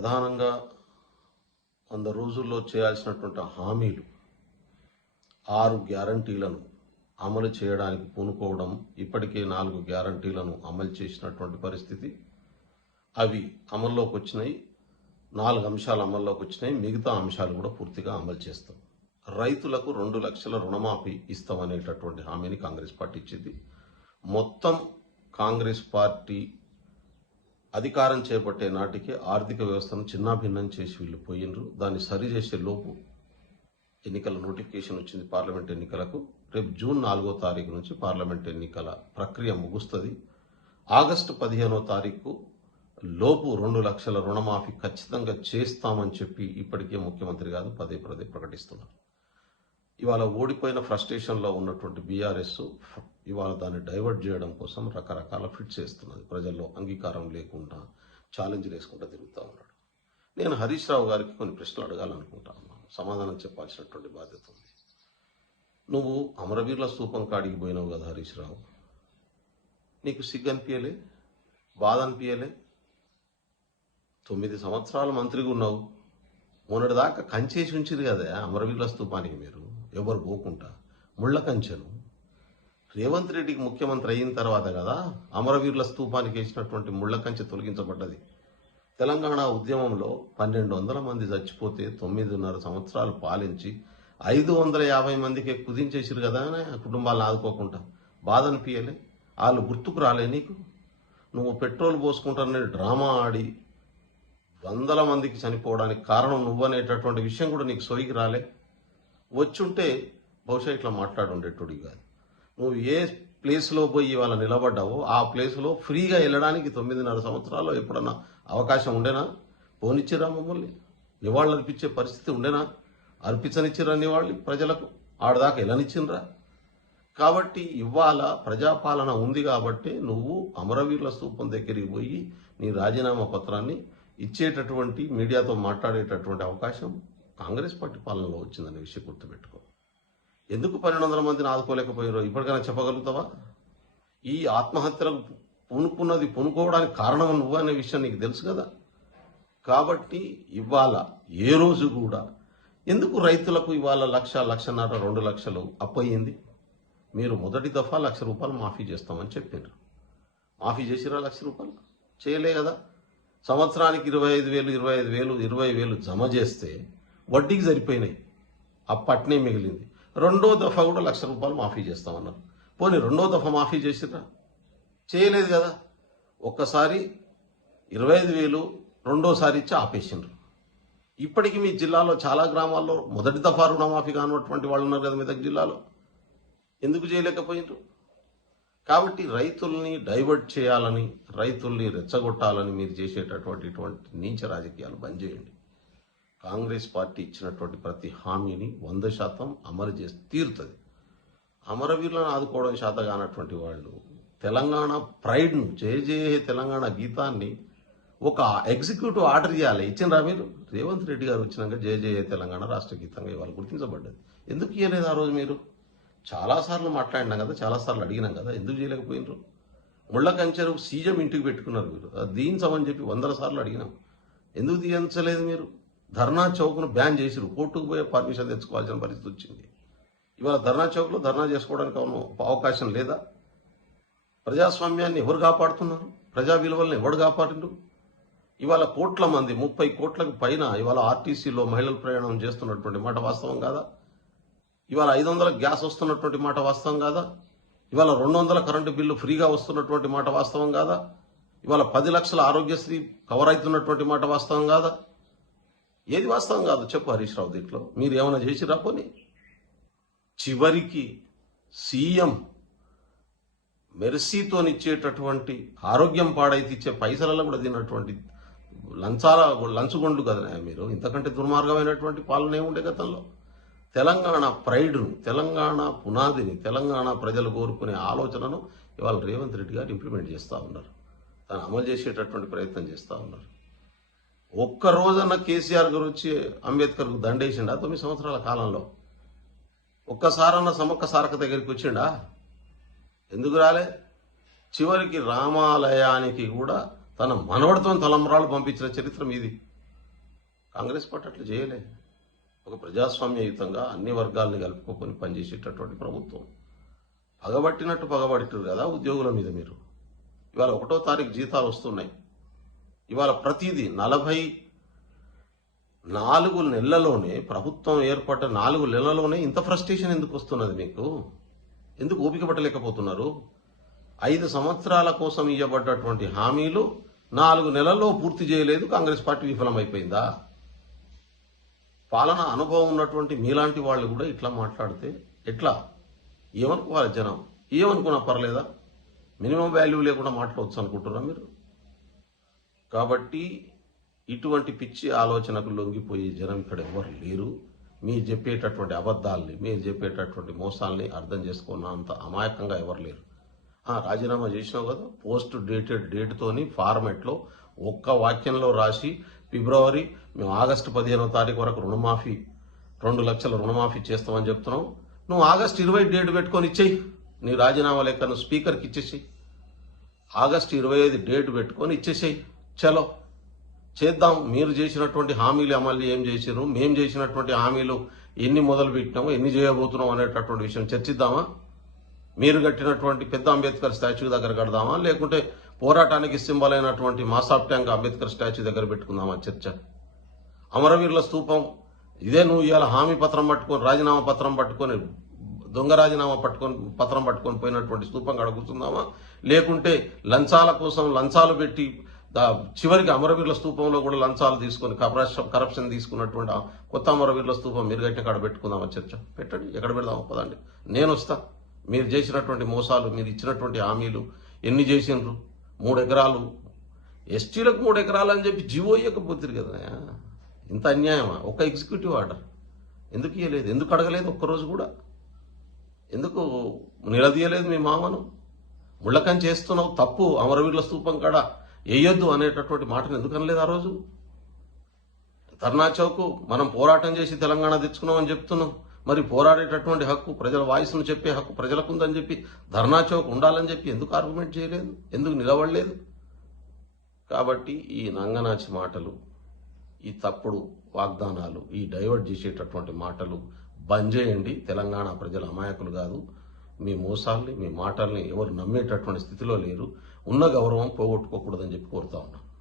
ప్రధానంగా 100 రోజుల్లో చేయాల్సినటువంటి హామీలు 6 గ్యారంటీలను అమలు చేయడానికి పూనుకోవడం, ఇప్పటికే 4 గ్యారంటీలను అమలు చేసినటువంటి పరిస్థితి. అవి అమల్లోకి వచ్చినాయి, 4 అంశాలు అమల్లోకి వచ్చినాయి, మిగతా అంశాలు కూడా పూర్తిగా అమలు చేస్తాం. రైతులకు 2 లక్షల రుణమాఫీ ఇస్తామనేటటువంటి హామీని కాంగ్రెస్ పార్టీ ఇచ్చింది. మొత్తం కాంగ్రెస్ పార్టీ అధికారం చేపట్టే నాటికి ఆర్థిక వ్యవస్థను చిన్నాభిన్నం చేసి వీళ్ళు పోయినరు. దాన్ని సరిచేసే లోపు ఎన్నికల నోటిఫికేషన్ వచ్చింది పార్లమెంట్ ఎన్నికలకు. రేపు జూన్ 4వ తారీఖు నుంచి పార్లమెంట్ ఎన్నికల ప్రక్రియ ముగుస్తుంది. ఆగస్టు 15వ తారీఖు లోపు 2 లక్షల రుణమాఫీ ఖచ్చితంగా చేస్తామని చెప్పి ఇప్పటికే ముఖ్యమంత్రి గారు పదే ప్రకటిస్తున్నారు. ఇవాళ ఓడిపోయిన ఫ్రస్ట్రేషన్లో ఉన్నటువంటి బీఆర్ఎస్ ఇవాళ దాన్ని డైవర్ట్ చేయడం కోసం రకరకాల ఫిట్స్ చేస్తున్నది. ప్రజల్లో అంగీకారం లేకుండా ఛాలెంజ్లు వేసుకుంటూ తిరుగుతూ ఉన్నాడు. నేను హరీష్ రావు గారికి కొన్ని ప్రశ్నలు అడగాలనుకుంటా ఉన్నాను, సమాధానం చెప్పాల్సినటువంటి బాధ్యత ఉంది. నువ్వు అమరవీరుల స్తూపం కాడికి పోయినావు కదా హరీష్ రావు, నీకు సిగ్గు అనిపించలే, బాధ అనిపించలే? 9 సంవత్సరాలు మంత్రిగా ఉన్నావు, మొన్నటిదాకా కంచేసి ఉంచిరు కదా అమరవీరుల స్తూపానికి. మీరు ఎవరు పోకుండా ముళ్ళ కంచెను రేవంత్ రెడ్డికి ముఖ్యమంత్రి అయిన తర్వాత కదా అమరవీరుల స్తూపానికి వేసినటువంటి ముళ్ళ కంచె తొలగించబడ్డది. తెలంగాణ ఉద్యమంలో 1200 మంది చచ్చిపోతే 9.5 సంవత్సరాలు పాలించి 550 మందికి కుదించేసిరు కదా కుటుంబాలను ఆదుకోకుండా. బాధ అనిపించలే? వాళ్ళు గుర్తుకు రాలే నీకు? నువ్వు పెట్రోల్ పోసుకుంటానని డ్రామా ఆడి 100 మందికి చనిపోవడానికి కారణం నువ్వనేటటువంటి విషయం కూడా నీకు సోయికి రాలే? వచ్చుంటే బహుశా ఇట్లా మాట్లాడుండేటోడి కాదు. నువ్వు ఏ ప్లేస్లో పోయి ఇవాళ నిలబడ్డావో ఆ ప్లేస్లో ఫ్రీగా వెళ్ళడానికి 9.5 సంవత్సరాల్లో ఎప్పుడన్నా అవకాశం ఉండేనా? పోనిచ్చిరా మమ్మల్ని? నివాళులు అర్పించే పరిస్థితి ఉండేనా? అర్పించనిచ్చిరా నివాళులు ప్రజలకు? ఆడదాకా వెళ్ళనిచ్చిండ్రా? కాబట్టి ఇవాళ ప్రజాపాలన ఉంది కాబట్టి నువ్వు అమరవీరుల స్తూపం దగ్గరికి పోయి నీ రాజీనామా పత్రాన్ని ఇచ్చేటటువంటి, మీడియాతో మాట్లాడేటటువంటి అవకాశం కాంగ్రెస్ పార్టీ పాలనలో వచ్చిందనే విషయం గుర్తుపెట్టుకో. ఎందుకు 1200 మందిని ఆదుకోలేకపోయారో ఇప్పటికైనా చెప్పగలుగుతావా? ఈ ఆత్మహత్యలకు పూనుకోవడానికి కారణం నువ్వు అనే విషయం నీకు తెలుసు కదా. కాబట్టి ఇవాళ ఏ రోజు కూడా ఎందుకు రైతులకు ఇవాళ 1,00,000, 1,50,000, 2 లక్షలు అప్పయింది? మీరు మొదటి దఫా 1,00,000 రూపాయలు మాఫీ చేస్తామని చెప్పారు. మాఫీ చేసిరా 1,00,000 రూపాయలు? చేయలే కదా. సంవత్సరానికి 25,000, 20,000 జమ చేస్తే వడ్డీకి సరిపోయినాయి, అప్పట్నే మిగిలింది. 2వ దఫా కూడా 1,00,000 రూపాయలు మాఫీ చేస్తామన్నారు. పోనీ 2వ దఫా మాఫీ చేసిరా? చేయలేదు కదా. ఒక్కసారి 25,000 రెండోసారి ఇచ్చి ఆపేసిండ్రు. ఇప్పటికీ మీ జిల్లాలో చాలా గ్రామాల్లో మొదటి దఫా రుణమాఫీ కానటువంటి వాళ్ళు ఉన్నారు కదా మెదక్ జిల్లాలో. ఎందుకు చేయలేకపోయినరు? కాబట్టి రైతుల్ని డైవర్ట్ చేయాలని, రైతుల్ని రెచ్చగొట్టాలని మీరు చేసేటటువంటి నీచ రాజకీయాలు బంద్ చేయండి. కాంగ్రెస్ పార్టీ ఇచ్చినటువంటి ప్రతి హామీని 100% అమలు చేసి తీరుతుంది. అమరవీరులను ఆదుకోవడం శాత కానటువంటి వాళ్ళు తెలంగాణ ప్రైడ్ను, జయ తెలంగాణ గీతాన్ని ఒక ఎగ్జిక్యూటివ్ ఆర్డర్ చేయాలి. ఇచ్చిండ్రా మీరు? రేవంత్ రెడ్డి గారు వచ్చినాక జయ తెలంగాణ రాష్ట్ర గీతంగా ఇవాళ గుర్తించబడ్డది. ఎందుకు ఇవ్వలేదు ఆ రోజు? మీరు చాలాసార్లు మాట్లాడినాం కదా, చాలాసార్లు అడిగినాం కదా, ఎందుకు చేయలేకపోయినరు? ముళ్ళ కంచెరు సీఎం ఇంటికి పెట్టుకున్నారు మీరు, దించమని చెప్పి 100 సార్లు అడిగినాం. ఎందుకు దించలేదు మీరు? ధర్నా చౌక్ను బ్యాన్ చేసిరు, కోర్టుకు పోయే పర్మిషన్ తెచ్చుకోవాల్సిన పరిస్థితి వచ్చింది. ఇవాళ ధర్నా చౌక్లో ధర్నా చేసుకోవడానికి అవకాశం లేదా? ప్రజాస్వామ్యాన్ని ఎవరు కాపాడుతున్నారు? ప్రజా విలువలను ఎవరు కాపాడిండ్రు? ఇవాళ కోట్ల మంది, 30 కోట్లకు పైన ఇవాళ ఆర్టీసీలో మహిళలు ప్రయాణం చేస్తున్నటువంటి మాట వాస్తవం కాదా? ఇవాళ 500 గ్యాస్ వస్తున్నటువంటి మాట వాస్తవం కాదా? ఇవాళ 200 కరెంటు బిల్లు ఫ్రీగా వస్తున్నటువంటి మాట వాస్తవం కాదా? ఇవాళ 10 లక్షల ఆరోగ్యశ్రీ కవర్ అవుతున్నటువంటి మాట వాస్తవం కాదా? ఏది వాస్తవం కాదు చెప్పు హరీష్ రావు. దీంట్లో మీరు ఏమైనా చేసి రాపోని. చివరికి సీఎం మెర్సీతోనిచ్చేటటువంటి ఆరోగ్యం పాడైతే ఇచ్చే పైసలలో కూడా తిన్నటువంటి లంచుగొండ్లు కదా మీరు. ఇంతకంటే దుర్మార్గమైనటువంటి పాలన ఏముండే గతంలో? తెలంగాణ ప్రైడ్ను, తెలంగాణ పునాదిని, తెలంగాణ ప్రజలు కోరుకునే ఆలోచనను ఇవాళ రేవంత్ రెడ్డి గారు ఇంప్లిమెంట్ చేస్తూ ఉన్నారు, దాన్ని అమలు చేసేటటువంటి ప్రయత్నం చేస్తూ ఉన్నారు. ఒక్క రోజన్న కేసీఆర్ గారు వచ్చి అంబేద్కర్కు దండేసిండా 9 సంవత్సరాల కాలంలో? ఒక్కసారన్న సమ్మక్క సారక్క దగ్గరికి వచ్చిండా? ఎందుకు రాలే? చివరికి రామాలయానికి కూడా తన మనవడితో తలంబరాలు పంపించిన చరిత్ర మీది. కాంగ్రెస్ పార్టీ అట్లా చేయలే. ఒక ప్రజాస్వామ్యయుతంగా అన్ని వర్గాల్ని కలుపుకొని పనిచేసేటటువంటి ప్రభుత్వం. పగబట్టినట్టు పగబట్టారు కదా ఉద్యోగుల మీద మీరు. ఇవాళ 1వ తారీఖు జీతాలు వస్తున్నాయి. ఇవాళ ప్రతిదీ 44 నెలల్లోనే, ప్రభుత్వం ఏర్పడ్డ 4 నెలల్లోనే ఇంత ఫ్రస్ట్రేషన్ ఎందుకు వస్తున్నది మీకు? ఎందుకు ఓపిక పట్టలేకపోతున్నారు? 5 సంవత్సరాల కోసం ఇవ్వబడ్డటువంటి హామీలు 4 నెలల్లో పూర్తి చేయలేదు. కాంగ్రెస్ పార్టీ విఫలమైపోయిందా? పాలన అనుభవం ఉన్నటువంటి మీలాంటి వాళ్ళు కూడా ఇట్లా మాట్లాడితే ఎట్లా? ఏమనుకోవాలి జనం? ఏమనుకున్నా పర్లేదా? మినిమం వాల్యూ లేకుండా మాట్లాడవచ్చు అనుకుంటున్నా మీరు? కాబట్టి ఇటువంటి పిచ్చి ఆలోచనకు లొంగిపోయే జనం ఇక్కడ ఎవరు లేరు. మీరు చెప్పేటటువంటి అబద్ధాలని, మీరు చెప్పేటటువంటి మోసాలని అర్థం చేసుకున్నంత అమాయకంగా ఎవరు లేరు. రాజీనామా చేసినావు కదా, పోస్ట్ డేటెడ్ డేట్తోని ఫార్మెట్లో ఒక్క వాక్యంలో రాసి ఫిబ్రవరి మేము ఆగస్టు 15వ తారీఖు వరకు రుణమాఫీ 2 లక్షల రుణమాఫీ చేస్తామని చెప్తున్నావు. నువ్వు ఆగస్టు 20 డేట్ పెట్టుకొని ఇచ్చేయి. నీ రాజీనామా లెక్క నువ్వు స్పీకర్కి ఇచ్చేసేయి. ఆగస్టు 25 డేట్ పెట్టుకొని ఇచ్చేసేయి. చలో చేద్దాం. మీరు చేసినటువంటి హామీలు అమలు ఏం చేసిరు, మేము చేసినటువంటి హామీలు ఎన్ని మొదలు పెట్టినాము, ఎన్ని చేయబోతున్నాం అనేటటువంటి విషయం చర్చిద్దామా? మీరు కట్టినటువంటి పెద్ద అంబేద్కర్ స్టాచ్యూ దగ్గర కడదామా, లేకుంటే పోరాటానికి సింబల్ అయినటువంటి మాసాబ్ ట్యాంక్ అంబేద్కర్ స్టాచ్యూ దగ్గర పెట్టుకుందామా చర్చ? అమరవీరుల స్తూపం ఇదే నువ్వు ఇవాళ హామీ పత్రం పట్టుకొని, రాజీనామా పత్రం పట్టుకొని, దొంగ రాజీనామా పత్రం పట్టుకొని పోయినటువంటి స్తూపం కాడ కూర్చుందామా, లేకుంటే లంచాల కోసం లంచాలు పెట్టి చివరికి అమరవీరుల స్తూపంలో కూడా లంచాలు తీసుకొని కరప్షన్ తీసుకున్నటువంటి కొత్త అమరవీరుల స్తూపం మీరు కట్టిన కాడ పెట్టుకుందామా చర్చ? పెట్టండి. ఎక్కడ పెడదామా పదండి, నేను వస్తా. మీరు చేసినటువంటి మోసాలు, మీరు ఇచ్చినటువంటి హామీలు ఎన్ని చేసినారు? 3 ఎకరాలు ఎస్టీలకు 3 ఎకరాలు అని చెప్పి జీవో ఇవ్వకపోతుంది కదా. ఇంత అన్యాయమా? ఒక ఎగ్జిక్యూటివ్ ఆర్డర్ ఎందుకు ఇవ్వలేదు? ఎందుకు అడగలేదు? ఒక్కరోజు కూడా ఎందుకు నిలదీయలేదు మీ మామను? ముళ్ళకం చేస్తున్నావు, తప్పు, అమరవీరుల స్తూపం కాడ వేయొద్దు అనేటటువంటి మాటను ఎందుకు అనలేదు ఆ రోజు? ధర్నా చౌక్ మనం పోరాటం చేసి తెలంగాణ తెచ్చుకున్నామని చెప్తున్నాం. మరి పోరాడేటటువంటి హక్కు, ప్రజల వాయిస్ను చెప్పే హక్కు ప్రజలకు ఉందని చెప్పి ధర్నా చౌక్ ఉండాలని చెప్పి ఎందుకు ఆర్గ్యుమెంట్ చేయలేదు? ఎందుకు నిలబడలేదు? కాబట్టి ఈ నంగనాచి మాటలు, ఈ తప్పుడు వాగ్దానాలు, ఈ డైవర్ట్ చేసేటటువంటి మాటలు బంద్ చేయండి. తెలంగాణ ప్రజల అమాయకులు కాదు. మీ మోసాల్ని, మీ మాటల్ని ఎవరు నమ్మేటటువంటి స్థితిలో లేరు. ఉన్న గౌరవం పోగొట్టుకోకూడదని చెప్పి కోరుతా ఉన్నాం.